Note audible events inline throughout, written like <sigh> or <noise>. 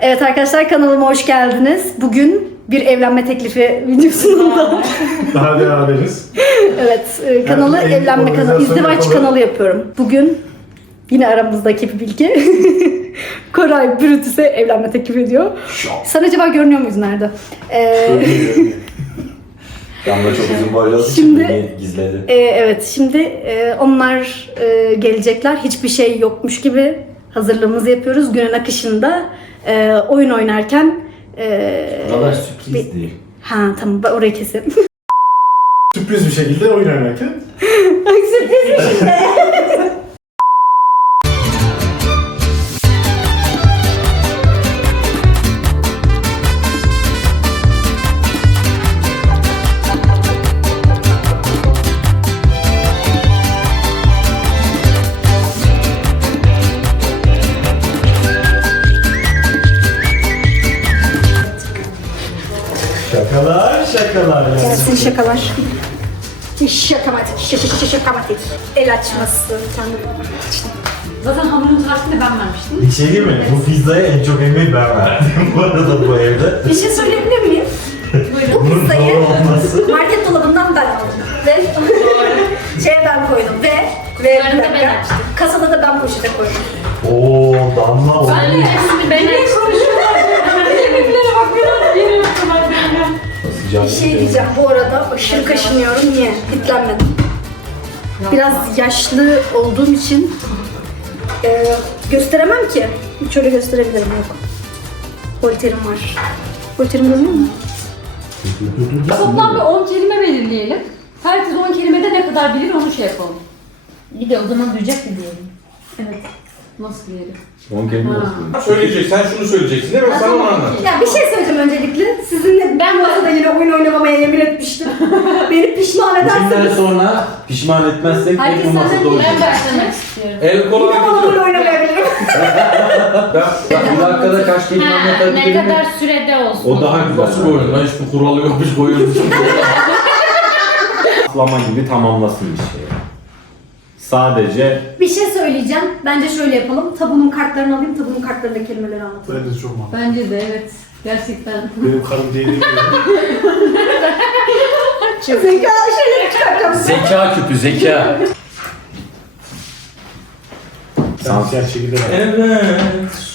Evet arkadaşlar kanalıma hoş geldiniz. Bugün bir evlenme teklifi videosunda. Daha beraberiz. evet e, kanalı Evet, evlenme kanalı, organizasyon izdivaç yapalım. kanalı yapıyorum. Bugün yine aramızdaki bir bilgi. <laughs> Koray Brutus'e evlenme teklif ediyor. Sen acaba görünüyor muyuz nerede? Ee, Damla çok uzun boylu olduğu Şimdi- için beni gizledi. e, evet şimdi e, onlar e, gelecekler. Hiçbir şey yokmuş gibi hazırlığımızı yapıyoruz. Günün akışında e, oyun oynarken e, Buralar sürpriz değil. Ha tamam ben orayı keserim. Sürpriz bir şekilde oyun oynarken. <laughs> Sürpriz bir <laughs> şey. Şakalar. Şakamatik, şaka şaka şakamatik. El açması. Kendi Zaten hamurun tarifini ben vermiştim. Bir şey diyeyim mi? Bu pizzaya en çok emeği ben verdim bu arada bu evde. Bir şey söyleyebilir miyim? Bu Bunun pizzayı doğru olması. market dolabından ben aldım. Ve şeye ben koydum. Ve ve Bunları da ben açtım. kasada da ben poşete koydum. Oo damla o. Ben de hepsini ben konuşuyorlar. Bir şey diyeceğim bu arada aşırı kaşınıyorum. Niye? Bitlenmedim. Biraz yaşlı olduğum için e, gösteremem ki. Şöyle gösterebilirim yok. Volterim var. Volterim görünüyor mu? Toplam bir 10 kelime belirleyelim. Herkes 10 kelimede ne kadar bilir onu şey yapalım. Bir de o zaman duyacak mı diyelim? Evet. Nasıl diyelim? 10 kelime Ha. olsun. Söyleyecek, sen şunu söyleyeceksin değil mi? Sen onu anlat. Ya bir şey söyleyeceğim öncelikle. Sizinle ben masada yine oyun oynamamaya yemin etmiştim. <laughs> Beni pişman Bugünden ederseniz sonra pişman etmezsek Herkes tek bu masada senden olacak. Ben başlamak istiyorum. El bana böyle gidiyor. oynamayabilirim. <laughs> Ben, Bir dakikada kaç kelime Ha, ne anlatabilirim? kadar sürede olsun. O daha güzel. nasıl bir oyun lan? Hiçbir kuralı yok, biz koyuyoruz. <laughs> Atlama gibi tamamlasın bir şey. Sadece Bir şey söyleyeceğim. Bence şöyle yapalım. Tabunun kartlarını alayım. Tabunun kartlarındaki kelimeleri anlatalım. Bence çok mantıklı. Bence de evet. Gerçekten. <laughs> Benim karım değil? Zeka <laughs> şeyleri çıkartacağım. zeka küpü, zeka. Sen siyah şekilde ver. Evet.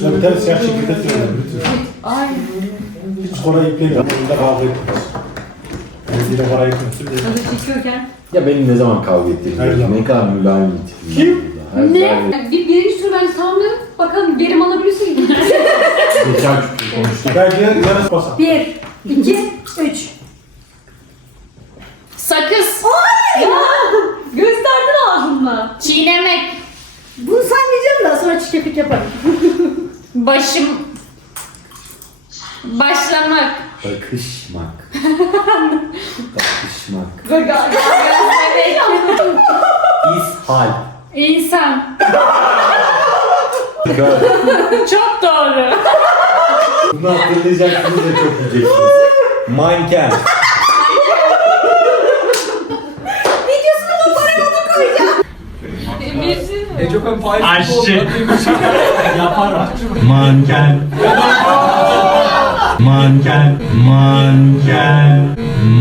Ben bir tane siyah şekilde. Ay. Hiç kolay ipleyim. Bunda kavga etmez. Ben yine para etmesin diye. Hazır çekiyorken. ya benim ne zaman kavga ettiğim Her zaman. ne kadar mülayim bir tipim. Kim? Ne? zaman Bir, birinci tur bence tamamlayalım. Bakalım gerim alabilirsin. <laughs> Zeka küpü konuştuk. Belki yarısı basar. Bir, iki, üç. Sakız. ya! Gösterdin ağzınla. Çiğnemek. Bunu saymayacağım da sonra çikepik yaparım. Başım. Başlamak. Bakışmak. <laughs> Bakışmak. İshal. İnsan. Gör. Çok doğru. Bunu hatırlayacaksınız ve çok yiyeceksiniz. Manken. Videosunu bu paraya onu koyacağım. Aşçı. Yaparım. Manken. Manken. Manken.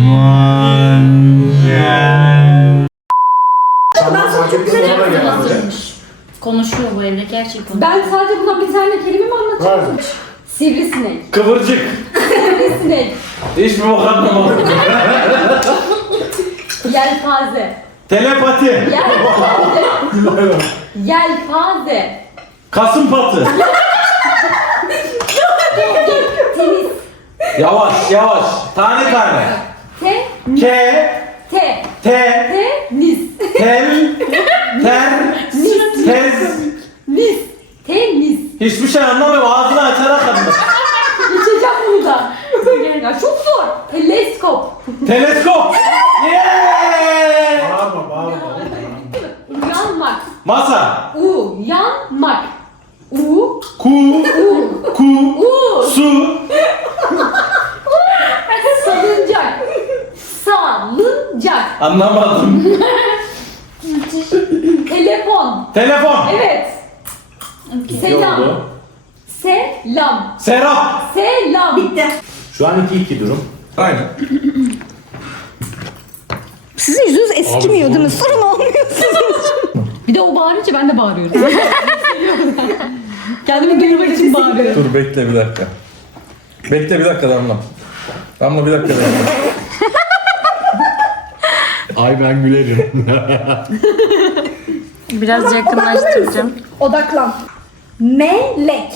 Manken. Ben sana çok güzel yaptım. Konuşuyor bu evde gerçek konuşuyor. Ben sadece buna bir tane kelime mi anlatacağım? Sivrisinek. Kıvırcık. <laughs> Sivrisinek. Hiçbir bok anlamadım. <laughs> Yelpaze. Telepati. Yelpaze. Yelpaze. Kasım patı. <laughs> Tenis. Yavaş, yavaş. Tane tane. Te. Ke, Te. te, Tenis. tel, ter, tez. Nis. Tenis. Hiçbir şey anlamıyorum. Ağzını açarak anlat. Geçeceğim bunu da. ya çok zor. Teleskop. Teleskop. Yeah! Bağırma bağırma. Uyanmak. Masa. Uyanmak. U. Ku, U. ku, U. su. Anlamadım. Telefon. Telefon. Evet. Selam. oldu? Selam. Serap. Selam. Bitti. Şu an 2-2 durum. Aynen. Sizin yüzünüz eskimiyor değil mi? Sorun olmuyor <laughs> Bir de o bağırınca ben de bağırıyorum. <laughs> Kendimi duyurmak için bağırıyorum. Dur bekle bir dakika. Bekle bir dakika Damla. Damla bir dakika Damla. Ay ben gülerim. <laughs> Biraz yakınlaştıracağım. Odaklan. Melek.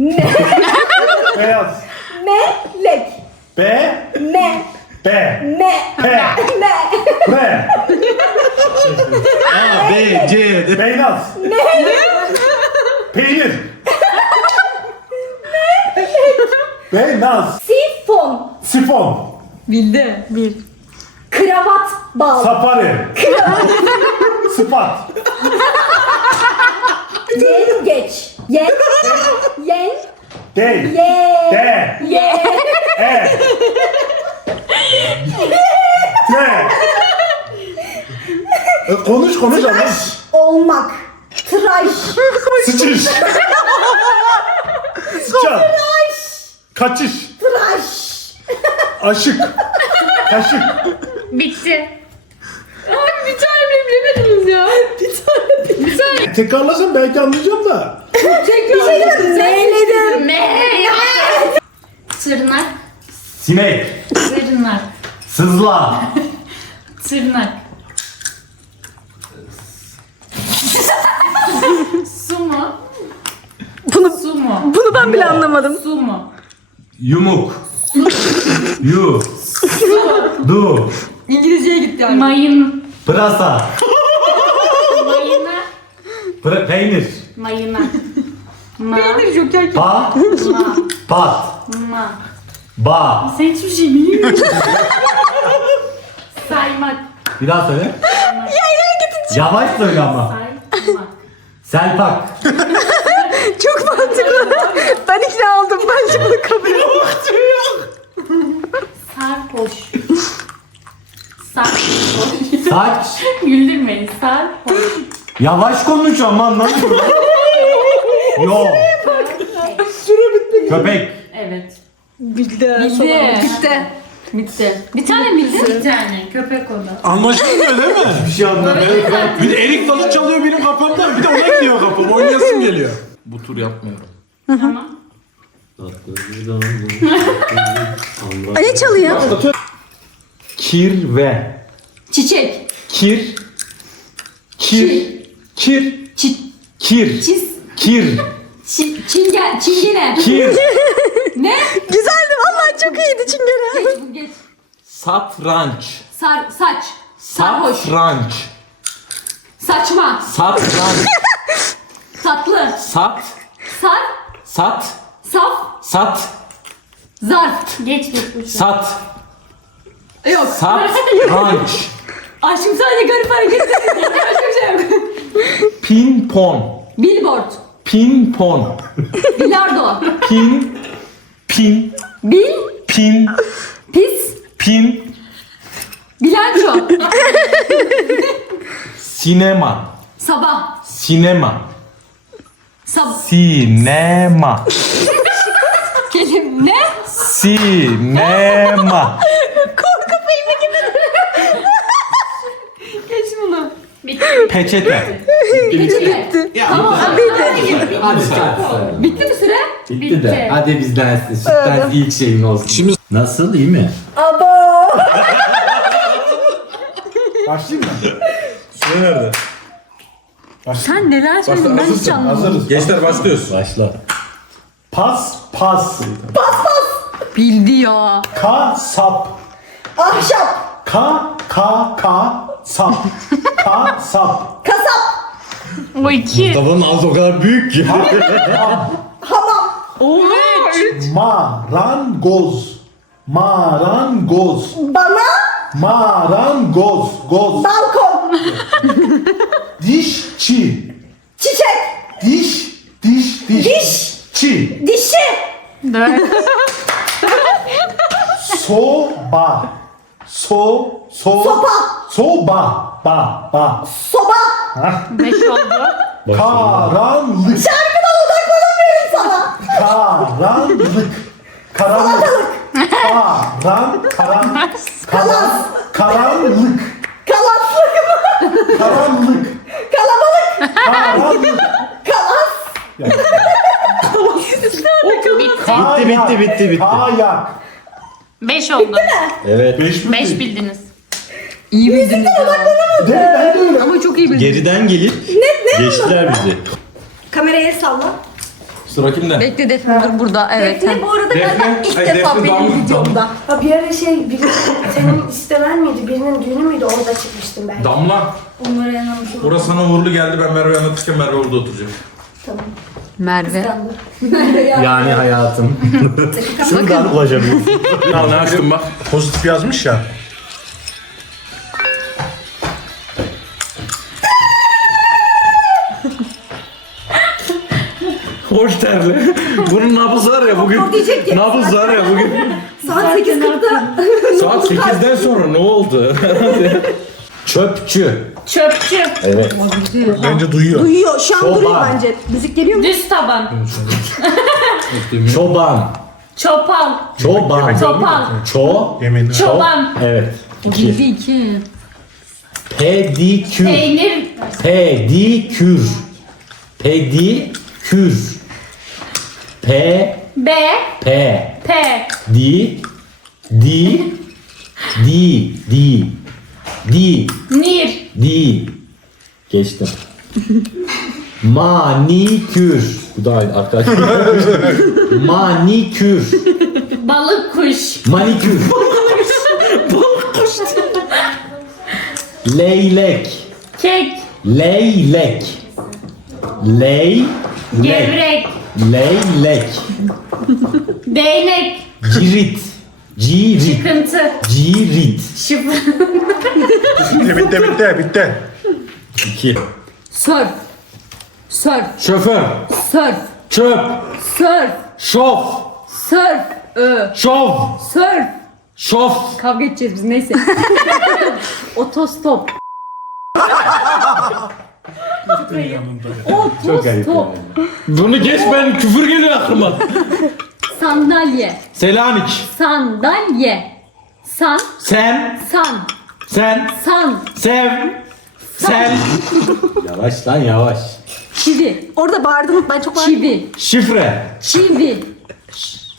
Me- <laughs> Beyaz. melek. B. Me. B. Me. P. Me. B. <laughs> A, B, C, D. Beynaz. Peynir. Beynaz. Sifon. Sifon. Bildi. Bir. Kravat bal. Safari. <laughs> Sıfat. Yengeç. Yen. Yen. Değil. Ye. D. Ye. E. T. E, konuş konuş ama. Olmak. Tıraş. Sıçış. Sıçan. Kaçış. Tıraş. Aşık. Kaşık. Bitti. Bir tane bile bilemediniz ya. <laughs> Bir tane. Tekrarlasam belki anlayacağım da. Bir şey demedim. Meyledim. Me. Tırnak. Sinek. Tırnak. Sızla. <laughs> Tırnak. Su mu? Bunu, Su mu? bunu ben bile anlamadım. Su mu? Yumuk. Yu. Du. İngilizceye gitti yani. Mayın. Pırasa. Mayına. Pır- peynir. Mayına. Ma. Peynir joker. Pa. Ma. Pat. Ma. Ba. Sen hiçbir şey bilmiyorsun. <laughs> Saymak. Bir daha söyle. Yavaş söyle ama. Saymak. Selpak. <laughs> Çok mantıklı. Ben ikna oldum. Bence bunu kabul Sarhoş. Sarhoş. Saç. <laughs> Güldürmeyin. Sarhoş. Yavaş konuş ama anlamıyorum. <laughs> Yo. Köpek. Evet. Bildi. Bildi. Bitti. Bitti. Bir tane bildi. Bir tane. Köpek o da. Anlaşılmıyor değil mi? Bir şey anlamıyorum. Bir de erik dalı çalıyor benim kafamda. Bir de ona gidiyor kafam. Oynayasım geliyor. Bu tur yapmıyorum. Tamam. <laughs> Ne çalıyor? Kirve. Çiçek. Kir. Kir. Kir. Çi, Kir. çiz. Kir. Çi, çinge, çingene. Kir. <laughs> ne? Güzeldi. Vallahi çok iyiydi çingene. Geç, bu geç. Satranç. Sar, saç. Sarhoş. Satranç. Saçma. Satranç. Tatlı. Sat. Sar. Sat. Saf. Sat. Zarf. Geç kuş. Sat. Yok. Satranç. Aşkım sadece garip hareket ediyor. Başka bir şey yok. Pimpon. Billboard. Pimpon. Bilardo. Pin. Pin. Bil. Pin. Pis. Pin. Bilanço. Sinema. Sabah. Sinema. Sab. Sinema. Kelim. Ne? Sinema. Geç bunu. Peçete. Peçete. Tamam. Hadi hadi. Bitti mi süre? Bitti de. Hadi bizdensin. Sütten ilk şeyin olsun. Şimdi nasıl iyi mi? Abo. Başlayayım mı? Süre nerede? Sen neler söyledin ben hiç anlamadım. Hazırız. Gençler başlıyoruz. Başla. Pas, pas. Bildi ya. Kasap. Ahşap. Ka, ka, ka, sap. Ka, sap. Kasap. O iki. Tavanın az o kadar büyük ki. Hamam. Marangoz. Marangoz. Bana. Marangoz. Goz. Balkon. Dişçi. Çiçek. Diş, diş, diş. Diş. Çi. Dişi. Dört. Soba. So, so. Sopa. Soba. Ba, ba. Soba. <laughs> Beş oldu. Karanlık. Şarkıdan odaklanamıyorum sana. Karanlık. Karanlık. Karan, karan, karan, karanlık. Kalaslık mı? Karanlık. Kalabalık. Karanlık. Kalas. Bitti bitti bitti bitti. Kayak. 5 oldu. Evet. 5 mi? 5 bildiniz. İyi bildiniz mi? Ben de öyle. Ama çok iyi bildiniz. Geriden gelip geçtiler bizi. Kameraya el salla. Sıra kimde? Bekle Defne dur burada. Evet. Defne bu arada Defne- galiba ilk Ay, defa Defne benim Dam- videomda. Ha bir ara şey biri, senin istemen miydi? Birinin düğünü müydü? Orada çıkmıştım ben. Damla. Onlara yanılmış olur. Burası sana uğurlu geldi. Ben Merve'yi anlatırken Merve orada oturacak. Merve. <laughs> Yani hayatım. Şuradan ulaşabiliyorsun. Al ne açtım bak. Pozitif yazmış ya. Hoş terli. Bunun nabız var ya bugün. diyecek ya. Nabız var ya bugün. Saat 8.40'da Saat 8'den sonra ne oldu? Çöpçü. Çöpçü. Evet. Bence duyuyor. duyuyor. Şu an Çoban. duyuyor bence. Müzik geliyor mu? Düz taban. Çoban. Çopal. Çoban. Topal. Ço. Yemeğini. Çoban. Evet. Bildi İki. iki. Pedikür. Peynir. Pedikür. Pedikür. P B. P P. di di di di di Nir. Di geçtim. <laughs> Manikür. Bu da aynı arkadaşlar. <laughs> Manikür. Balık kuş. Manikür. <laughs> Leylek. Kek. Leylek. Leylek. Gevrek. Leylek. Değnek. Cirit. Cirit. Çıkıntı. Cirit. Şıfır. <laughs> Bitti bitti bitti bitti. 2. Surf. Surf. Şoför. Surf. Çöp. Surf. Şof. Surf. Ö. Şov. Surf. Şof. Kavga edeceğiz biz neyse. <laughs> Otostop. Çok garip Otostop. yani. Bunu geç ben küfür geliyor aklıma. Sandalye. Selanik. Sandalye. San. Sen. San. Sen. San. Sev. Sen. <laughs> Yavaş lan yavaş. Çivi. Orada bağırdım. Ben çok bağırdım. Çivi. Şifre. Çivi.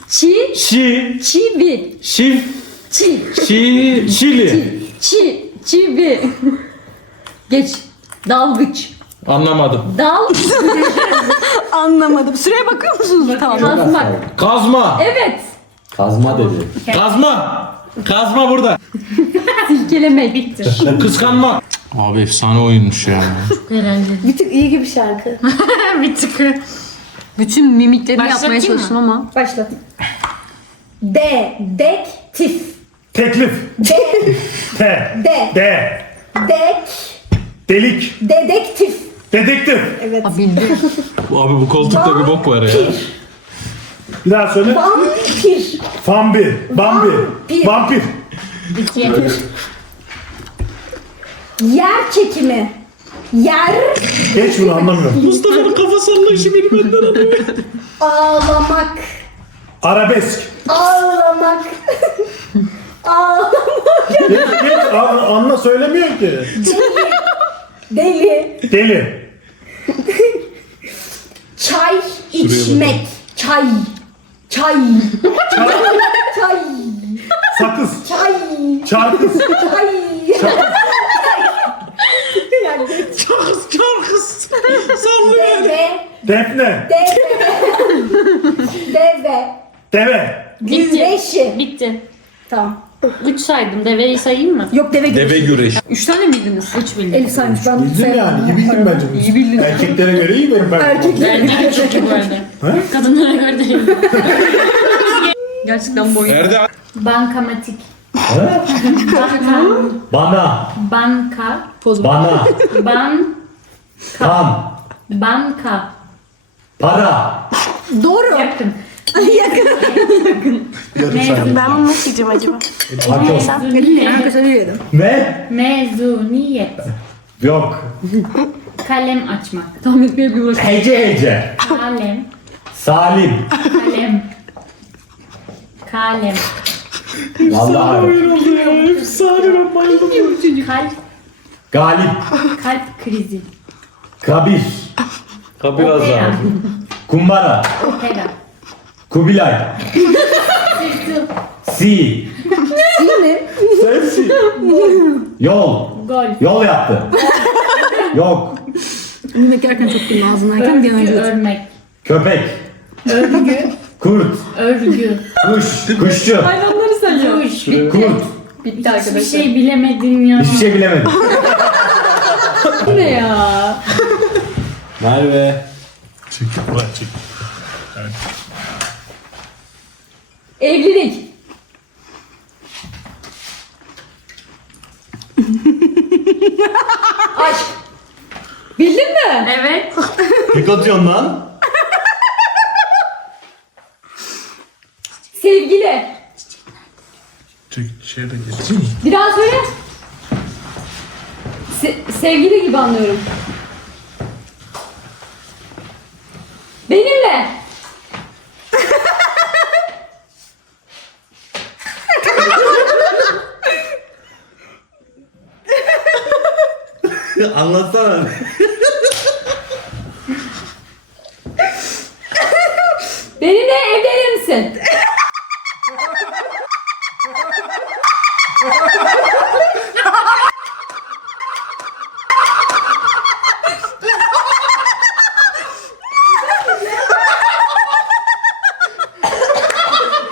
Çi. Şi. Çivi. Şif. Çi. Şi. Şili. Çi. Çivi. Geç. Dalgıç. Anlamadım. Dal. <laughs> Anlamadım. Süreye bakıyor musunuz? Tamam. Kazmak. Kazma. Evet. Kazma dedi. Kazma. Kazma burada. <laughs> Silkelemek. Bitti. Kıskanma. Abi efsane oyunmuş ya. Eğlenceli. Bir tık iyi gibi şarkı. <laughs> bir tıkı. Bütün mimiklerini Başlatayım yapmaya mı? çalıştım ama. Başla. De, dek, tif. Teklif. De, Te. de, De. dek, Delik. dedektif. Dedektif. Evet. Ha bildi. Abi bu koltukta bir bok var ya. Bir daha söyle. Vampir. Bambi. Vampir. Vampir. İki. Yer çekimi. Yer. Geç bunu anlamıyorum. Mustafa'nın kafa sallayışı beni benden alıyor. Ağlamak. Arabesk. Ağlamak. <laughs> Ağlamak. Geç geç. Anla söylemiyor ki. Deli. Deli. Çay içmek. Çay. Çay. Çay. Sakız. Çay. Çarkız. Çay. Yani Çarkız çarkız. Sallıyor. deve. Defne. Deve. Deve. Deve. Güreşi. Bitti. Tamam. Üç saydım. Deveyi sayayım mı? Yok deve güreşi. Deve güreş. Üç tane mi bildiniz? Üç bildim. Elif saymış ben Bildim sayamam. yani. İyi bildim bence. bunu. İyi bildin. Erkeklere göre iyi benim ben. Erkekler. De çok iyi bu arada. Kadınlara göre değil. <laughs> Gerçekten boyun. Nerede? Bankamatik. Banka. Bana. Banka. Bana. Ban. Tam. Banka. Para. Doğru. Yakın. Ben bunu nasıl diyeceğim acaba? Arkadaşlar yedim. Ne? Mezuniyet. Yok. Kalem açmak. Tahmin etmeye bir uğraşım. Hece hece. Kalem. Salim. Kalem. Kalem. Vallahi. Kalp. Galip. Kalp krizi. Kabir. Kabir azabı. Kumbara. Opera. Kubilay. Si. Yol. Gol. Yol yaptı. Yok. Yemek yerken çok değil ağzındayken bir an Örgü. önce Örmek. Köpek. Örgü. Kurt. Örgü. Kuş. Kuşçu. Hayvanları sayıyor. Kuş. Bitti. Kurt. Bitti Hiçbir arkadaşlar. şey bilemedin ya. Hiçbir şey bilemedim. <laughs> Bu ne ya? Merve. Çekil bırak çekil. Evlilik. <laughs> Aşk. Bildin mi? Evet. <laughs> Tek atıyorsun lan. Sevgili. Çek, şeye de geçeyim mi? Bir daha söyle. Se- sevgili gibi anlıyorum. Benimle. Anlatsana. Benimle evlenir misin?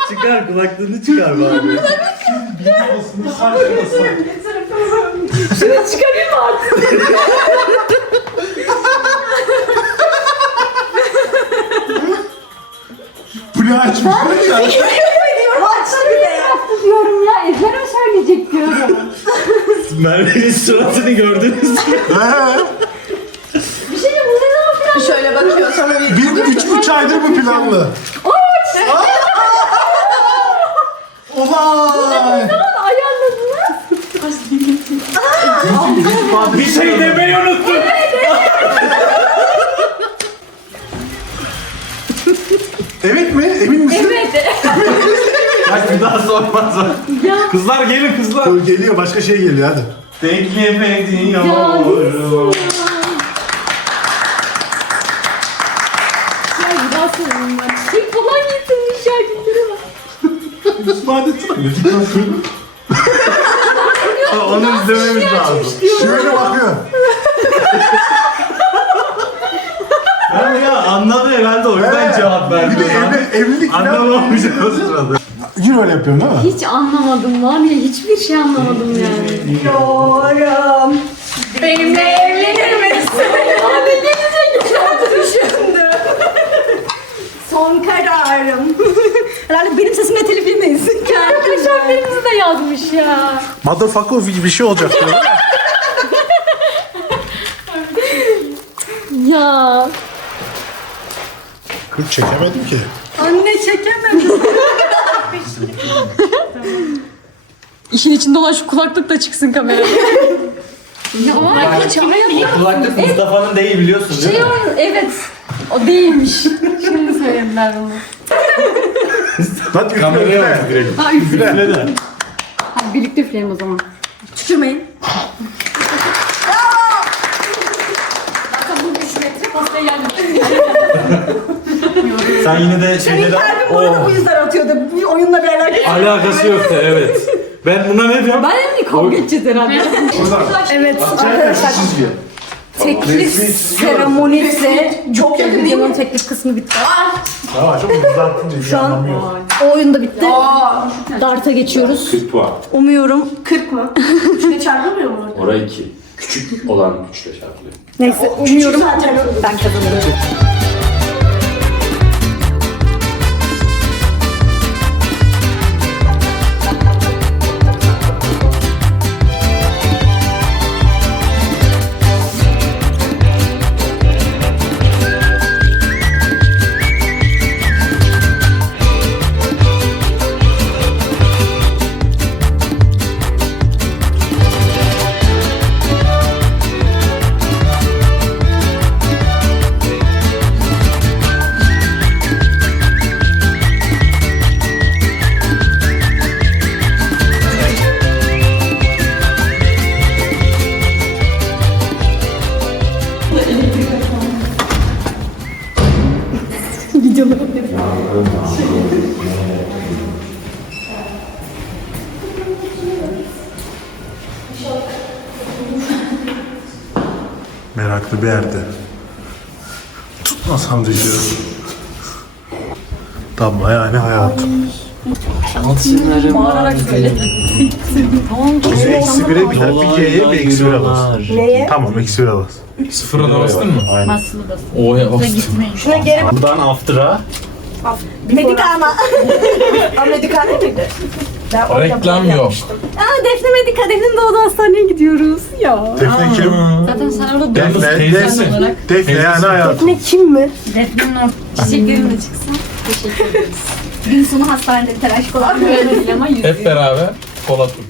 çıkar kulaklığını çıkar bari. Aslında saçmasın. Şunu çıkarayım mı artık? Bu ne açmış? Yaptı diyorum ya. Ezber mi söyleyecek diyorum. Merve'nin suratını gördünüz mü? <laughs> Bir şey bu ne zaman falan. Şöyle bakıyor sonra bir... Bir, üç, üç aydır bu planlı. Olay! Ayarladınız. Bir şey demeyi unuttum. Evet mi? Emin misin? Evet. <laughs> Bak bir daha sormaz. Kızlar gelin kızlar. Geliyor başka şey geliyor hadi. Teklif ediyorum. Ya daha sorayım ben. Çiçek falan getirmiş ya bak. İsmail etsene. Onu izlememiz lazım. Şöyle bakıyor. Ben ya anladı herhalde o yüzden He. cevap Bir de evli, evlilik falan. Anlamamış o sırada. Yine öyle yapıyorsun değil mi? Hiç anlamadım var ya hiçbir şey anlamadım yani. Yorum. Benimle evlenir misin? Abi ne diyecek? Düşündüm. Son kararım. Herhalde benim sesimle telif yemeyiz. Kendi şarkılarımızı da yazmış ya. Motherfucker bir şey olacak. Ya. Kız çekemedim ki. Anne çekemedim. İşin içinde olan şu kulaklık da çıksın kameraya. ya ama hiç Kulaklık Mustafa'nın değil biliyorsun değil şey mi? oyun evet. O değilmiş. Şimdi söylediler bunu. Hadi Kameraya üfle. bak direkt. Ha üfle. Üfle de. Hadi birlikte üfleyelim o zaman. Tükürmeyin. Zaten bu 3 metre pastaya gelmiş. <laughs> Sen yine de şeyleri Kalbim bu arada bu yüzden atıyordu. Bir oyunla bir alakası. Alakası yok da evet. Ben buna ne diyorum? Ben de kavga edeceğiz herhalde. Evet arkadaşlar. Teklif seremonisi çok yakın. Videonun teklif kısmı bitti. Aa çok uzatınca bir Şu an anlamı yok. o oyun da bitti. Dart'a geçiyoruz. 40 puan. Umuyorum. 40 mı? Üçüne çarpılmıyor mu? Oraya 2. Küçük olan güçle çarpılıyor. Neyse umuyorum ben kazanırım. Tutmasam diyeceğim. Damla yani hayatım. Bağırarak söyledim. Bir eksi bire biner. Bir G'ye bir eksi bire bas. Neye? Tamam eksi bire bas. Sıfıra da bastın mı? Basılı basılı. Oya. Gitmeyin. Şuna geri bak. Buradan after'a. Medikana. Aa medikana mıydı? Ben orada Reklam böyle yok. yapmıştım. Aa Defne Medika, Defne'nin doğduğu hastaneye gidiyoruz. Ya. Defne kim? Zaten sen orada Defne, Defne, olarak. Defne yani hayatım. Ne kim mi? Defne'nin orta. Çiçeklerin de çıksın. Teşekkür ederiz. Gün sonu hastanede telaş falan. Böyle değil ama yüzüyor. Hep beraber kola tuttu.